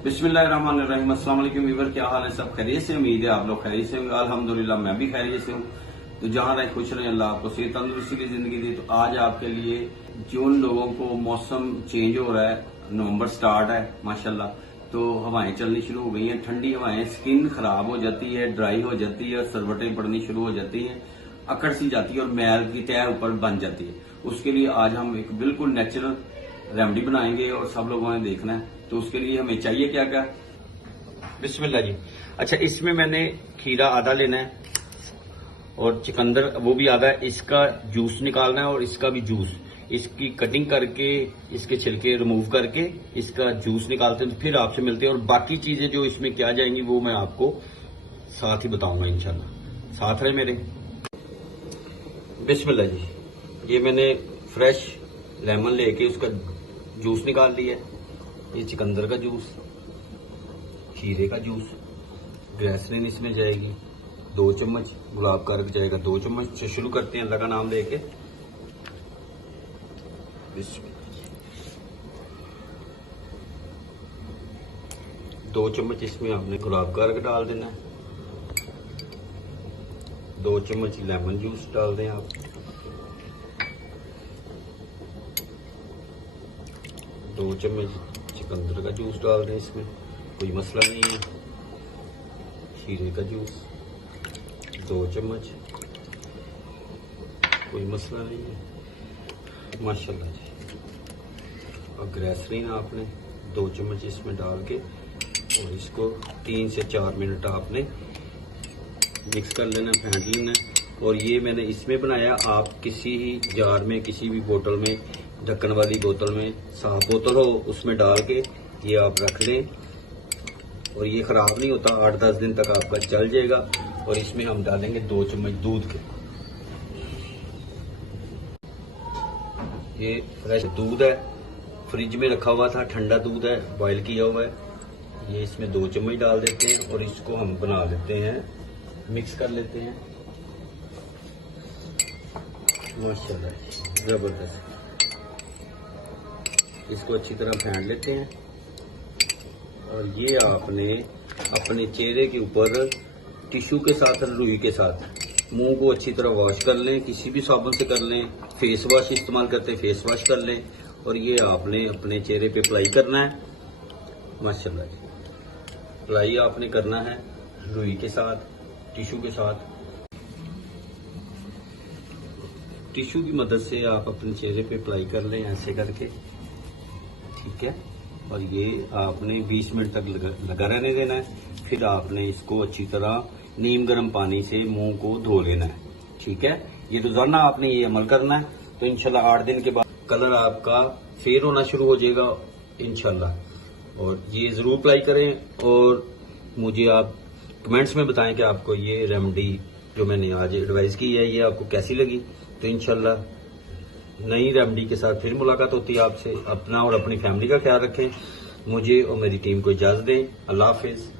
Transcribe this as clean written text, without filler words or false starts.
बिस्मिल्लाहिर्रहमानिर्रहीम। अस्सलाम वालेकुम व्यूअर, क्या हाल है? सब खैरियत से? उम्मीद है आप लोग खैरियत से होंगे। अल्हम्दुलिल्लाह मैं भी खैरियत से हूँ। तो जहाँ रहे खुश रहें, अल्लाह आपको सेहत तंदुरुस्ती की जिंदगी दी। तो आज आपके लिए जिन लोगों को मौसम चेंज हो रहा है, नवंबर स्टार्ट है माशाल्लाह, तो हवाएं चलनी शुरू हो गई हैं, ठंडी हवाएं, स्किन खराब हो जाती है, ड्राई हो जाती है, सरवटें पड़नी शुरू हो जाती हैं, अकड़ सी जाती है और मैल की तह ऊपर बन जाती है। उसके लिए आज हम एक बिल्कुल नेचुरल रेमेडी बनाएंगे और सब लोगों ने देखना है। तो उसके लिए हमें चाहिए क्या क्या? बिस्मिल्लाह जी। अच्छा, इसमें मैंने खीरा आधा लेना है और चुकंदर वो भी आधा है। इसका जूस निकालना है और इसका भी जूस, इसकी कटिंग करके इसके छिलके रिमूव करके इसका जूस निकालते हैं। तो फिर आपसे मिलते हैं और बाकी चीजें जो इसमें क्या जाएंगी वो मैं आपको साथ ही बताऊंगा इंशाल्लाह। साथ रहे मेरे। बिस्मिल्लाह जी। ये मैंने फ्रेश लेमन लेके उसका जूस निकाल लिया है। ये चुकंदर का जूस, खीरे का जूस, ग्रेसलिन इसमें जाएगी 2 चम्मच, गुलाब का अर्क जाएगा 2 चम्मच। से शुरू करते हैं अल्लाह का नाम लेके। 2 चम्मच इसमें आपने गुलाब का अर्क डाल देना है। 2 चम्मच लेमन जूस डाल दें आप। 2 चम्मच चुकंदर का जूस डाल दें, इसमें कोई मसला नहीं है। खीरे का जूस 2 चम्मच, कोई मसला नहीं है माशाल्लाह जी। और ग्रेसलिन आपने 2 चम्मच इसमें डाल के और इसको 3 से 4 मिनट आपने मिक्स कर लेना, फेंट लेना। और ये मैंने इसमें बनाया, आप किसी ही जार में, किसी भी बोतल में, ढक्कन वाली बोतल में, साफ बोतल हो उसमें डाल के ये आप रख लें और ये खराब नहीं होता, 8-10 दिन तक आपका चल जाएगा। और इसमें हम डालेंगे 2 चम्मच दूध के। ये फ्रेश दूध है, फ्रिज में रखा हुआ था, ठंडा दूध है, बॉयल किया हुआ है। ये इसमें 2 चम्मच डाल देते हैं और इसको हम बना लेते हैं, मिक्स कर लेते हैं माशाल्लाह जबरदस्त। इसको अच्छी तरह फेंट लेते हैं और ये आपने अपने चेहरे के ऊपर टिश्यू के साथ, रुई के साथ मुंह को अच्छी तरह वॉश कर लें, किसी भी साबुन से कर लें, फेस वॉश इस्तेमाल करते हैं फेस वॉश कर लें। और ये आपने अपने चेहरे पे अप्लाई करना है माशाल्लाह जी। अप्लाई आपने करना है रुई के साथ, टिश्यू के साथ। टिश्यू की मदद से आप अपने चेहरे पे अप्लाई कर लें ऐसे करके, ठीक है। और ये आपने 20 मिनट तक लगा रहने देना है। फिर आपने इसको अच्छी तरह नीम गर्म पानी से मुंह को धो लेना है, ठीक है। ये रोजाना आपने ये अमल करना है। तो इंशाल्लाह 8 दिन के बाद कलर आपका फेयर होना शुरू हो जाएगा इंशाल्लाह। और ये जरूर अप्लाई करें और मुझे आप कमेंट्स में बताएं कि आपको ये रेमेडी जो मैंने आज एडवाइस की है ये आपको कैसी लगी। तो इंशाल्लाह नई रेमेडी के साथ फिर मुलाकात होती है आपसे। अपना और अपनी फैमिली का ख्याल रखें। मुझे और मेरी टीम को इजाजत दें। अल्लाह हाफिज।